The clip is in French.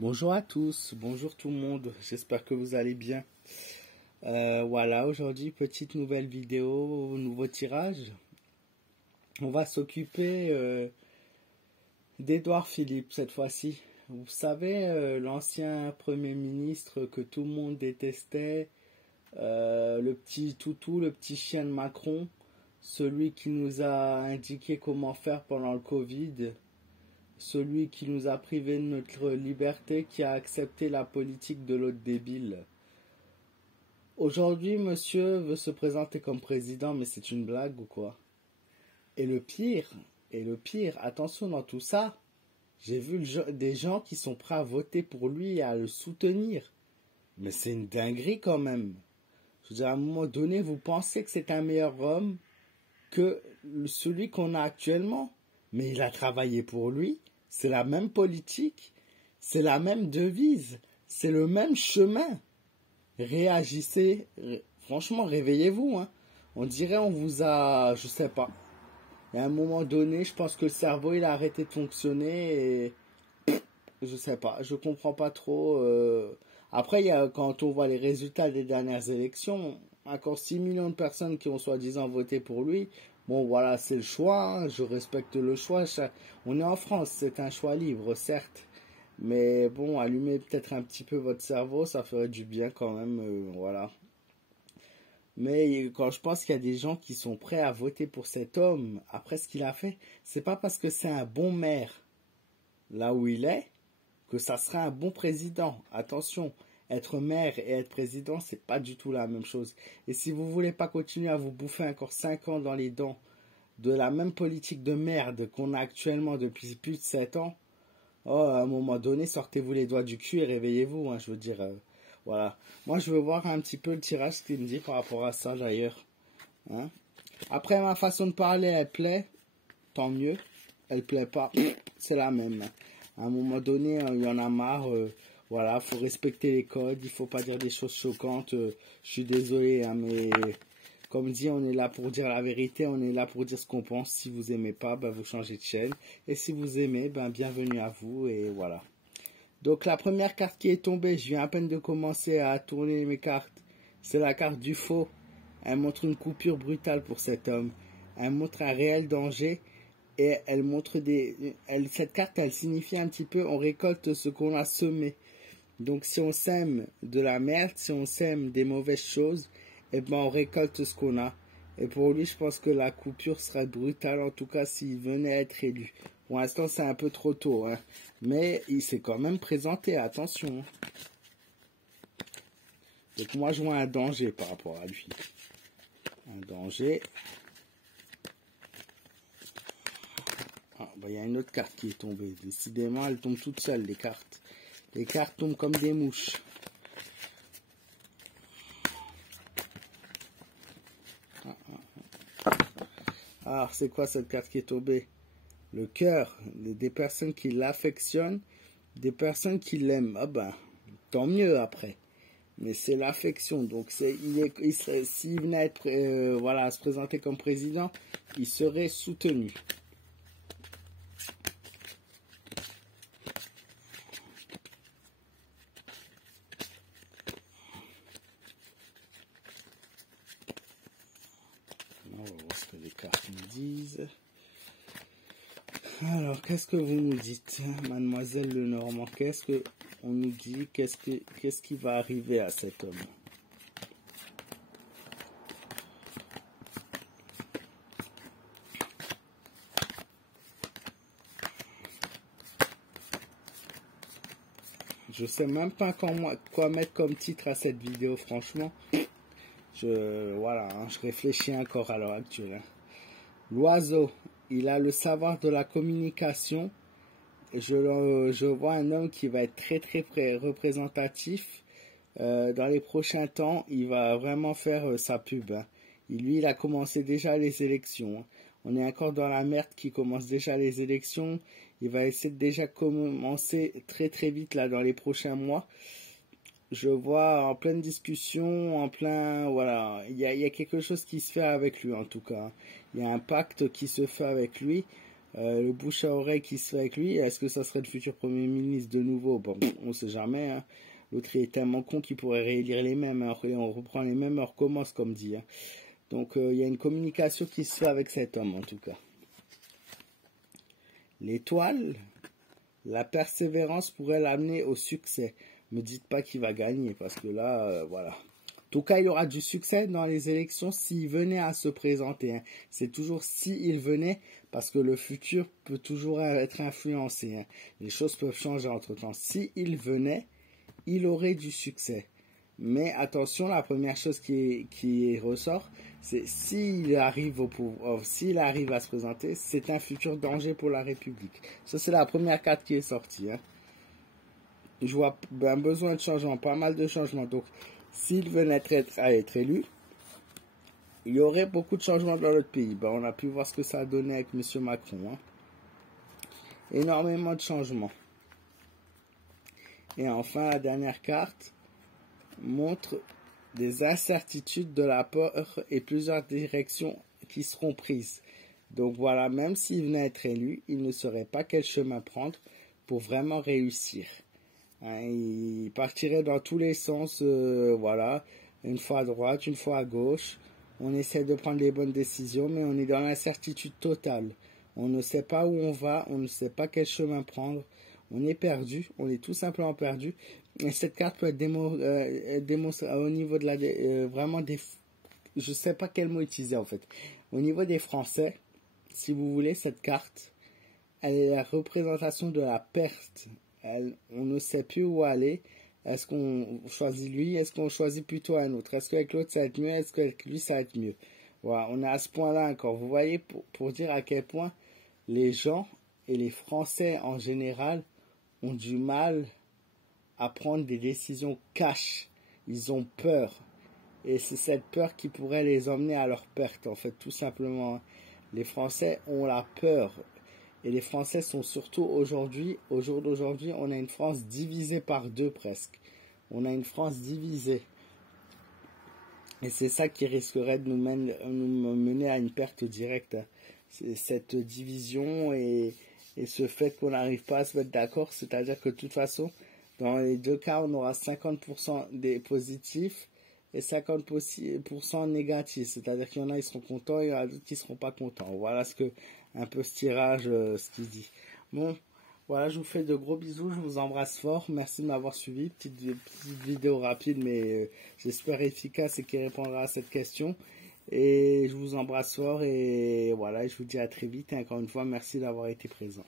Bonjour à tous, bonjour tout le monde, j'espère que vous allez bien. Voilà, aujourd'hui, petite nouvelle vidéo, nouveau tirage. On va s'occuper d'Édouard Philippe cette fois-ci. Vous savez, l'ancien Premier ministre que tout le monde détestait, le petit toutou, le petit chien de Macron, celui qui nous a indiqué comment faire pendant le Covid, celui qui nous a privé de notre liberté, qui a accepté la politique de l'autre débile. Aujourd'hui, monsieur veut se présenter comme président, mais c'est une blague ou quoi? Et le pire, attention dans tout ça, j'ai vu des gens qui sont prêts à voter pour lui et à le soutenir. Mais c'est une dinguerie quand même. Je veux dire, à un moment donné, vous pensez que c'est un meilleur homme que celui qu'on a actuellement? Mais il a travaillé pour lui. C'est la même politique, c'est la même devise, c'est le même chemin. Réagissez, franchement, réveillez-vous. Hein. On dirait on vous a, je sais pas. Et à un moment donné, je pense que le cerveau il a arrêté de fonctionner et je sais pas, je comprends pas trop. Après, quand on voit les résultats des dernières élections, encore 6 millions de personnes qui ont soi-disant voté pour lui. Bon, voilà, c'est le choix, hein, je respecte le choix. On est en France, c'est un choix libre, certes. Mais bon, allumez peut-être un petit peu votre cerveau, ça ferait du bien quand même, voilà. Mais quand je pense qu'il y a des gens qui sont prêts à voter pour cet homme, après ce qu'il a fait, c'est pas parce que c'est un bon maire, là où il est, que ça sera un bon président. Attention, être maire et être président, c'est pas du tout la même chose. Et si vous voulez pas continuer à vous bouffer encore 5 ans dans les dents de la même politique de merde qu'on a actuellement depuis plus de 7 ans, à un moment donné, sortez-vous les doigts du cul et réveillez-vous, hein, je veux dire, voilà. Moi, je veux voir un petit peu le tirage, ce qu'il me dit par rapport à ça, d'ailleurs. Hein. Après, ma façon de parler, elle plaît, tant mieux. Elle plaît pas, c'est la même. À un moment donné, il y en a marre, voilà, faut respecter les codes, il faut pas dire des choses choquantes. Je suis désolé, hein, mais comme dit, on est là pour dire la vérité, on est là pour dire ce qu'on pense. Si vous aimez pas, ben, vous changez de chaîne. Et si vous aimez, ben, bienvenue à vous, et voilà. Donc la première carte qui est tombée, je viens à peine de commencer à tourner mes cartes. C'est la carte du faux. Elle montre une coupure brutale pour cet homme. Elle montre un réel danger. Et elle montre cette carte, elle signifie un petit peu, on récolte ce qu'on a semé. Donc si on sème de la merde, si on sème des mauvaises choses, eh ben on récolte ce qu'on a. Et pour lui, je pense que la coupure serait brutale, en tout cas s'il venait à être élu. Pour l'instant, c'est un peu trop tôt, hein. Mais il s'est quand même présenté, attention. Donc moi, je vois un danger par rapport à lui. Un danger. Ah, bah, y a une autre carte qui est tombée. Décidément, elle tombe toute seule, les cartes. Les cartes tombent comme des mouches. Alors, c'est quoi cette carte qui est tombée? Le cœur, des personnes qui l'affectionnent, des personnes qui l'aiment. Ah ben, tant mieux après. Mais c'est l'affection. Donc, s'il venait à être, voilà, à se présenter comme président, il serait soutenu. On va voir ce que les cartes nous disent. Alors, qu'est-ce que vous nous dites, mademoiselle Lenormand? Qu'est-ce que on nous dit? Qu'est-ce qui va arriver à cet homme? Je sais même pas quoi mettre comme titre à cette vidéo, franchement. Voilà, hein, je réfléchis encore à l'heure actuelle. Hein. L'oiseau, il a le savoir de la communication. Je vois un homme qui va être très représentatif. Dans les prochains temps, il va vraiment faire sa pub. Hein. Lui, il a commencé déjà les élections. Hein. On est encore dans la merde qui commence déjà les élections. Il va essayer de déjà commencer très vite là dans les prochains mois. Je vois en pleine discussion, voilà, il y a quelque chose qui se fait avec lui en tout cas. Il y a un pacte qui se fait avec lui. le bouche à oreille qui se fait avec lui, est-ce que ça serait le futur Premier ministre de nouveau? Bon, on sait jamais, hein. L'autre est tellement con qu'il pourrait réélire les mêmes, hein. On reprend les mêmes, on recommence comme dit, hein. Donc il y a une communication qui se fait avec cet homme en tout cas. L'étoile, la persévérance pourrait l'amener au succès. Me dites pas qu'il va gagner parce que là, voilà. En tout cas, il y aura du succès dans les élections s'il venait à se présenter, hein. C'est toujours s'il venait, parce que le futur peut toujours être influencé, hein. Les choses peuvent changer entre-temps. S'il venait, il aurait du succès. Mais attention, la première chose qui ressort, c'est s'il arrive au pouvoir, s'il arrive à se présenter, c'est un futur danger pour la République. Ça, c'est la première carte qui est sortie, hein. Je vois un besoin de changement, pas mal de changements. Donc, s'il venait à être élu, il y aurait beaucoup de changements dans notre pays. Ben, on a pu voir ce que ça a donné avec M. Macron, hein. Énormément de changements. Et enfin, la dernière carte montre des incertitudes de la peur et plusieurs directions qui seront prises. Donc voilà, même s'il venait à être élu, il ne saurait pas quel chemin prendre pour vraiment réussir. Hein, il partirait dans tous les sens, voilà, une fois à droite, une fois à gauche. On essaie de prendre les bonnes décisions, mais on est dans l'incertitude totale. On ne sait pas où on va, on ne sait pas quel chemin prendre. On est perdu, on est tout simplement perdu. Et cette carte peut être démontrée au niveau de la... vraiment des... Je ne sais pas quel mot utiliser en fait. Au niveau des Français, si vous voulez, cette carte, elle est la représentation de la perte. On ne sait plus où aller. Est-ce qu'on choisit lui? Est-ce qu'on choisit plutôt un autre? Est-ce qu'avec l'autre ça va être mieux? Est-ce qu'avec lui ça va être mieux? Voilà, on est à ce point-là encore. Vous voyez, pour dire à quel point les gens et les Français en général ont du mal à prendre des décisions cash. Ils ont peur. Et c'est cette peur qui pourrait les emmener à leur perte, en fait, tout simplement. Les Français ont la peur. Et les Français sont surtout aujourd'hui, au jour d'aujourd'hui, on a une France divisée par deux presque. On a une France divisée. Et c'est ça qui risquerait de nous mener à une perte directe. C'est cette division et ce fait qu'on n'arrive pas à se mettre d'accord. C'est-à-dire que de toute façon, dans les deux cas, on aura 50% des positifs et 50% négatifs. C'est-à-dire qu'il y en a qui seront contents et il y en a d'autres qui ne seront pas contents. Voilà un peu ce tirage, ce qu'il dit. Bon, voilà, je vous fais de gros bisous, je vous embrasse fort. Merci de m'avoir suivi. Petite vidéo rapide, mais j'espère efficace et qui répondra à cette question. Et je vous embrasse fort et voilà, je vous dis à très vite. Et encore une fois, merci d'avoir été présent.